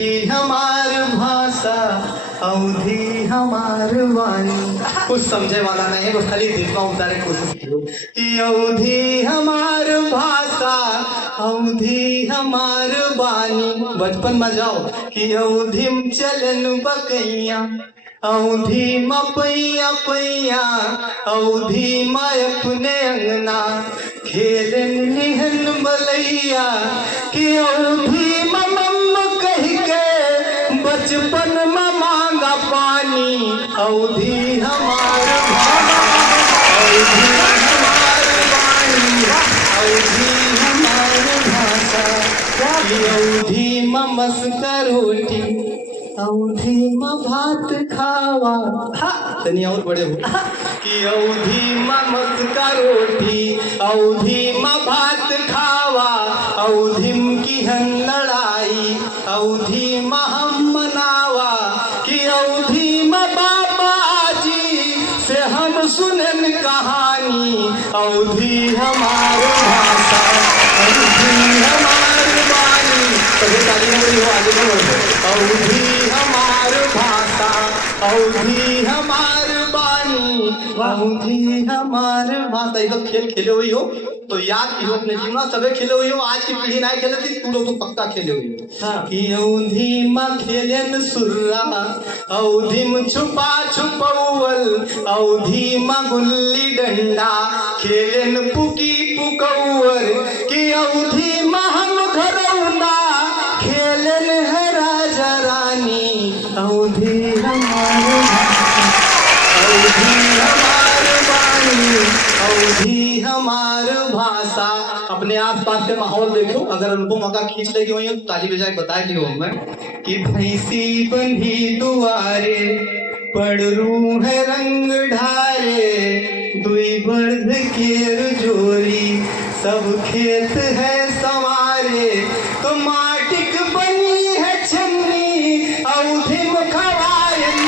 हमार भाषा अवधि हमार वाणी। कुछ समझे वाला नहीं है, खाली दिल में उतारे कोशिश करो कि अवधि हमार भाषा अवधि हमार वाणी। बचपन में जाओ कि अवधि में चलन बकैया अवधि में पैया पैया अवधि में अपने अंगना खेलन निहन बलैया कि अवधि में बचपन में मांगा पानी अवधि हमार अवधि हमार वाणी अवधि हमार भाषा अवधि में मस्का रोटी अवधि में भात खावा। तनी और बड़े हो कि अवधि में मस्का रोटी अवधि में भात खावा अवधि की हन लड़ाई अवधि में हम मनावा कि अवधि में बाबा जी से हम सुनन कहानी अवधि हमार भाषा अवधि हमार वाणी। अवधि हमार भाषा अवधि हमार वाणी अवधि हमार भाषा। ये लोग खेल खेले हुई हो तो याद की अपने जीवन सबे खेले हुई हो। आज की पीढ़ी नहीं खेले थी, तू लोग तो पक्का खेले हुई हो। हाँ। कि अवधि में खेलन सुर्रा अवधि में छुपा छुपौल अवधि में गुल्ली डंडा खेलन पुकी पुकौर कि अवधि में हम घरौना खेलन है राजा रानी अवधि हमार अवधि हमार वाणी अवधि हमार भाषा। अपने आस पास के माहौल देखो, अगर उनको मौका खींच लेगी वही तो ताली बजाए बताए दी मैं कि भैंसी बंधी दुआरे पड़रू है रंग ढारे दुई बर्द केर जोरी सब खेत है संवारे तो माटिक बनी है छन्नी अवधि में खवायन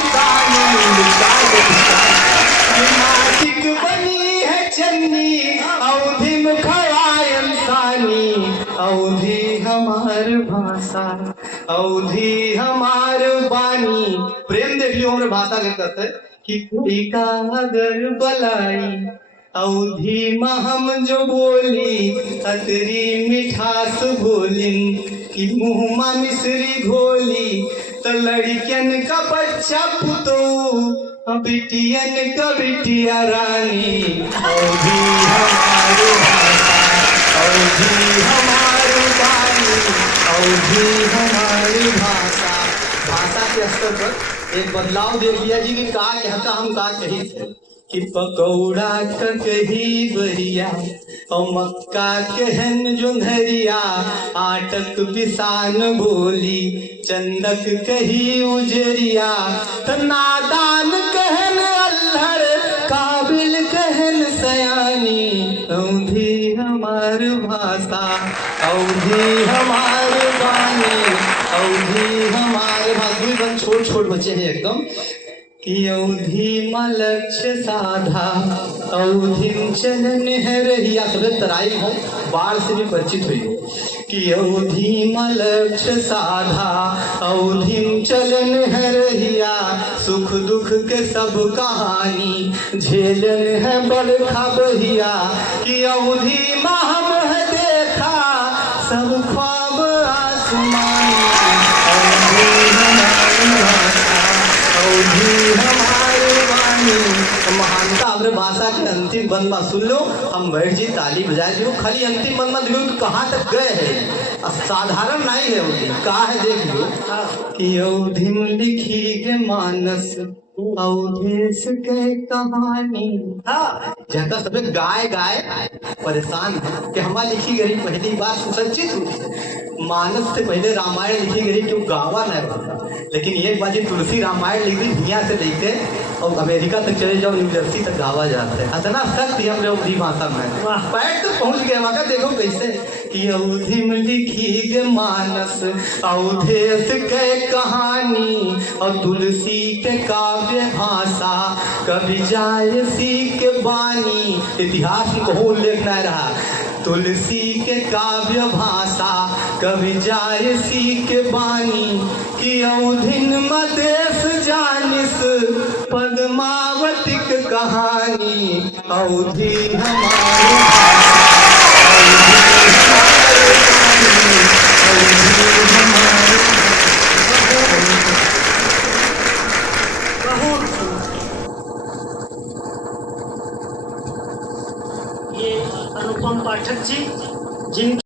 माटिक बनी है छन्नी अवधि में खवायन सानी अवधि हमार भाषा अवधि हमार वाणी। प्रेम देख लियो हमारे भाषा के कहते कि कोई का अगर बलाई अवधि में हम जो बोली अतरी मिठास बोलिन कि मुँह में मिश्री घोली तो लड़कियन का बच्चा पुतो बिटियन का बिटिया रानी अवधि हमार भाषा अवधि हमार वाणी अवधि हमार भाषा। भाषा के स्तर पर एक बदलाव देख लिया जी कि का कहता हम का कही थे कि पकौड़ा कही बरिया और मक्का कहन जोंधरिया आटक बिसान बोली चंदक कही उजरिया तो नादान कहन अल्हड़ काबिल कहन सयानी अवधि हमार भाषा अवधि हमार वाणी अवधि हमार भाषा। छोट छोट बच्चे हैं एकदम कि अवधि में लक्ष्य साधा अवधि चलन है रहिया। सब तराई हो बाढ़ से भी परिचित हुई हो कि अवधि में लक्ष्य साधा अवधि चलन है रहिया सुख दुख के सब कहानी झेलन है बरखा बहिया कि अवधि में हम है देखा सब ख्वाब आसमानी अवधि हमारे वाणी। महानता अपने भाषा के अंतिम बंद में सुन लो, हम बैठ जी ताली बजाए दो। खाली अंतिम बंद में देखो कहाँ तक गए हैं, साधारण नहीं है अवधि कहा है देख लो कि अवधि में लिखी गे मानस अवधेश के कहानी। हाँ जहाँ सब गाय गाय परेशान है कि हमारा लिखी गई पहली बात सुसज्जित रूप से मानस से पहले रामायण लिखी गई क्यों गावा नहीं पड़ता, लेकिन एक बार तुलसी रामायण लिख दी दुनिया से लेके और अमेरिका तक चले जाओ न्यू जर्सी तक गावा जाता है। इतना सख्त हम लोग अवधि भाषा में पैर तो पहुंच गए वहां का देखो कैसे कि अवधि में लिखी गे मानस अवधेश के कहानी और तुलसी के काव्य भाषा कभी जाय सी के बानी। इतिहास में कहो उल्लेख नहीं रहा तुलसी के काव्य भाषा कवि जायसी के बानी कि अवधिन मदेश जानिस पद्मावतिक कहानी अवधि ये अनुपम पाठक जी जिनकी